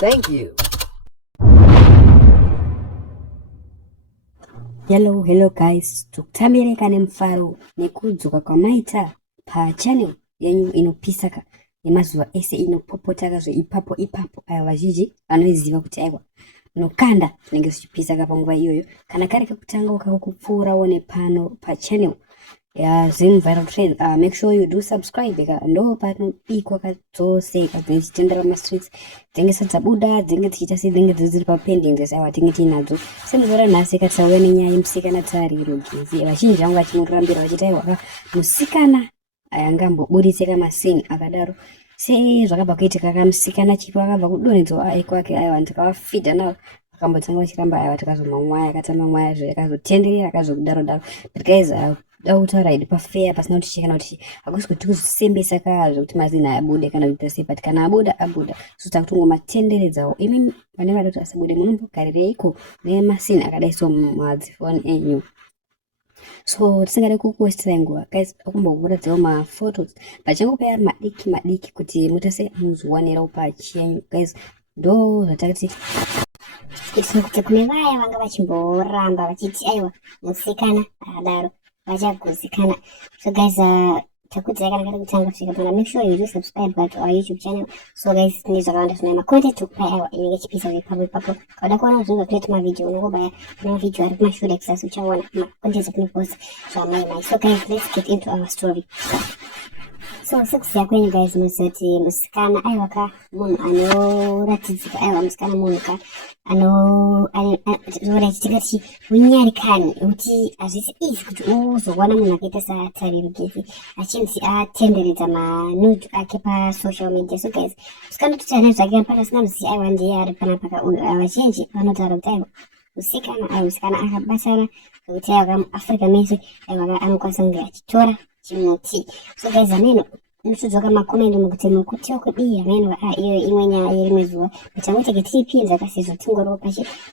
Thank you. Hello guys, tukutambireka nemufaro nekudzoka kwamaita pachannel yenyu inopisaka yemazuva ese inopopota ipapo aya vazhinji vanoiziva kuti aiwa nokanda zvinenge zvichipisaka panguva iyoyo kana kari kekutanga ukakupfuurawo nepano pachannel Zim Viral Trends. Make sure you do subscribe ndo panobikwa kadzose kadzinochitendera mastreets dzinenge sadzabuda dzinenge dzichita dzinenge dziri papending dzesaiwa tinge tinadzo semuzora nhasi katisauya nenyaya yemusikana Tariro Gezi. Vazhinji vangu vachimurambira vachiti aiwa musikana angambobudise kamasini akadaro sezvakabva kuitika kamusikana chipo akabva kudonhedzwa aikwake aiwa ndikavafidha navo vakambotanga vachiramba aiwa tikazomwa mwaya akatamba mwaya zvakazotenderera akazokudaro daro but guys dautaura idi pafair pasina kuti chekana kuti hakusi kuti kuzvisembesa zvekuti mazina abude kana kuita sei but kana abuda so takutongomatenderedzawo imi vanenge vada kuti asabude munombogarireiko nemasini akadai so madzifoni enyu. So tisingade kukuwestirai nguva guys akumbokuratidzawo maphotos pachangopa ari madiki kuti mutase muzowanirawo pachenyu guys ndo zvatakati kuti kune vaya vanga vachimboramba vachiti aiwa musikana akadaro vachagozikana. So guys takudzai kana kari kutanga kusvika pano make sure you do subscribe to our YouTube channel. So guys tine zvakawanda zvinoya macontent tokupai aiwa inenge ichipisa ipapo kauda kuona zvinhu zvakuita mavideo unongobaya kune mavideo ari kumashure kusasi uchaona macontent atinopost zvamaimai. So guys let's get into our story. So sekuziya kwenyu guys munoziva kuti musikana aiwa ka munhu anoratidzika aiwa musikana munhu ka anorachitika tichi unyarikani kuti hazvisi easy kuti uzowana munhu akaita saTariro Gezi achinzi atenderedza manude ake pasocial media. So guys musikana totana zvake pakasingamuzivi aiwa ndiye ari panapa uyu vazhinji vanotaura kuti aiwa musikana akabatana kuti aiwa kamuafrica mese aiwa anokwanisa kunge achitora chimuti. So guys ameno notodzoka makomende mukuti mukutiwa kudii ameno iyo imwe nyaya yerimwe zuva kuti angotege tiipinza kasizvo tingoriwo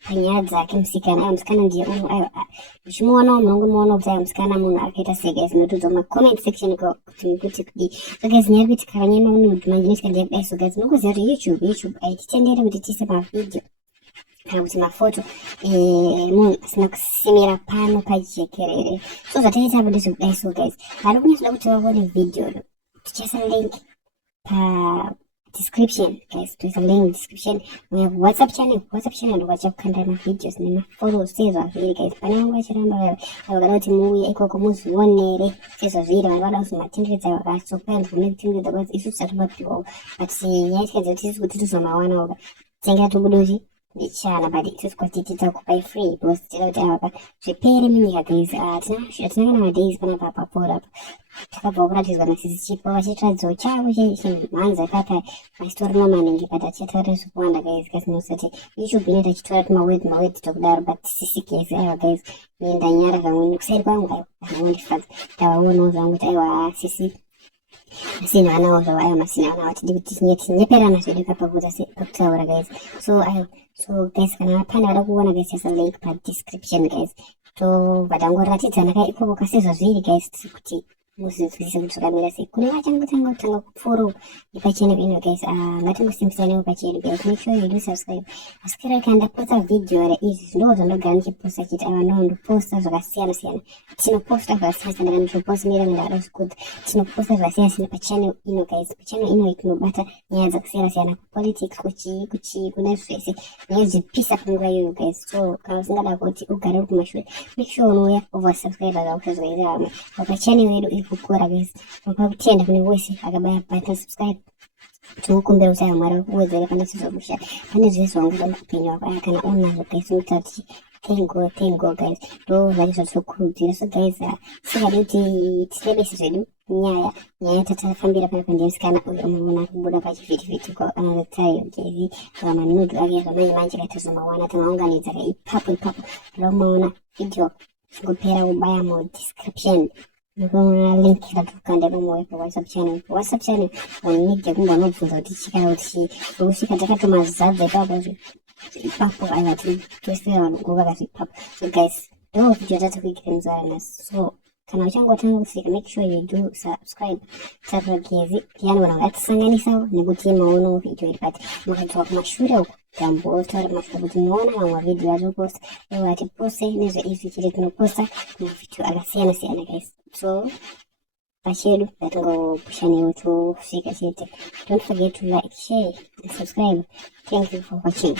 panyaya dzake musikana aiwa musikana ndiye uno aiwa uchimuonawo munongomuonawo kuti aiwa musikana munhu akaita sei guys notodzoka macomment section kuti mukuti kudii. So guys nyaya yekuti kavanyema nude manje nesikandiyai kudai. So guys munokuziva kuti youtube aititendere kuti tiise mavideo kana kuti mafoto munhu asina kusimira pano pajekerere. So zvataita apo ndezvekudai. So guys vari kunyasoda kuti vaone video tichaisa link description guys, toisa link description WhatsApp channel ndokwacha mavideos nemafotos sezvazviri guys. Pane vangu vachiramba vakada kuti muuye ikoko muzvionere sezvazviri vanhu vada kuzomatenderedza vakasopai mvume kutenderedza because isu tisati tapiwawo but nyaya tikanzi kuti tisi kuti tizomawanawo tinenge tobudozi ndichana but isusu kwatiti takupai free because tida kuti avapa zvipere munyika guys. Hatina kana madays panapa papora takabva kuratidzwa nasisi chipo vachitiradzawo chavo chemhanza akapa mastori maningi but achitaura zvekuwanda guys nosati youtube inoita chitora tumawedhi tokudaro but sisi guys aiwa guys ndanyara vamwe kuseri kwangu aiwa vanondifadza ndavaonawo zvangu kuti aiwa sisi masina anawo zvavo aiwa masina anawo tidi kuti tinyeperana zvedu pakutaura guys. So guys kana pane vada kuona guys chasa link description guys tobva tangoratidzana ka ikoko kasezvazviri guys tiri kuti muzvinzwisise kuti zvakamira sei. Kune vachangotanga kutanga kupfuuro nepachannel ino guys ngatingosimbisanawo pachedu guys. Make sure you do subscribe. Asikira kandaposta video raizvi ndo zvandogara ndichiposta chiti aiwa ndoposta zvakasiyana tinoposta zvakasiyana kana toposta mira ndara zvikuti tinoposta zvakasiyana pachannel ino guys. Pachannel ino itinobata nyaya dzakasiyana politics kuchi kuna zvese nyaya dzipisa panguva iyoyo guys. So kana usingada kuti ugare uri kumashure make sure unouya oversubscribe zvakutozvaira vamwe pachannel yedu kukura guys. Pakutenda kune wese akabaya button subscribe tinokumbira kuti aiwa mwari wekuwedzere pana sizvobusha pane zvese wangoda mukupenyu wako kana unazvo guys unotaura kuti thank God guys ndo zvake zvatinokurudzira. So guys sikadi kuti tirebese zvedu nyaya tatafambira panapa ndiye musikana uyo muona kubuda pachivhitivhiti anotariro Gezi manude ake zvamanje kaitazomawana tamaunganidza ipapo raumaona video zvingopera ubaya mudescription ndokuona link ratukanda pamoyo paWhatsApp channel unide kumbonobvunza kuti chikana kuti ukusvika takatomazadza ipapo aiwa toisira vanhu nguva kazvipapo. So guys ndo video tatikuikira muzara nhasi. So kana changu watangu kufika, make sure you do subscribe. Tabagezi yani wanagatisanganyisa nigutie maono video ipate mukatoka ku mashuri uko jambo tore mafuta tunaona na video yazo post ati post nizo hizi kile tunaposta na video agasiana guys. So Ashedu ngo pushani utu fika chete. Don't forget to like, share and subscribe. Thank you for watching.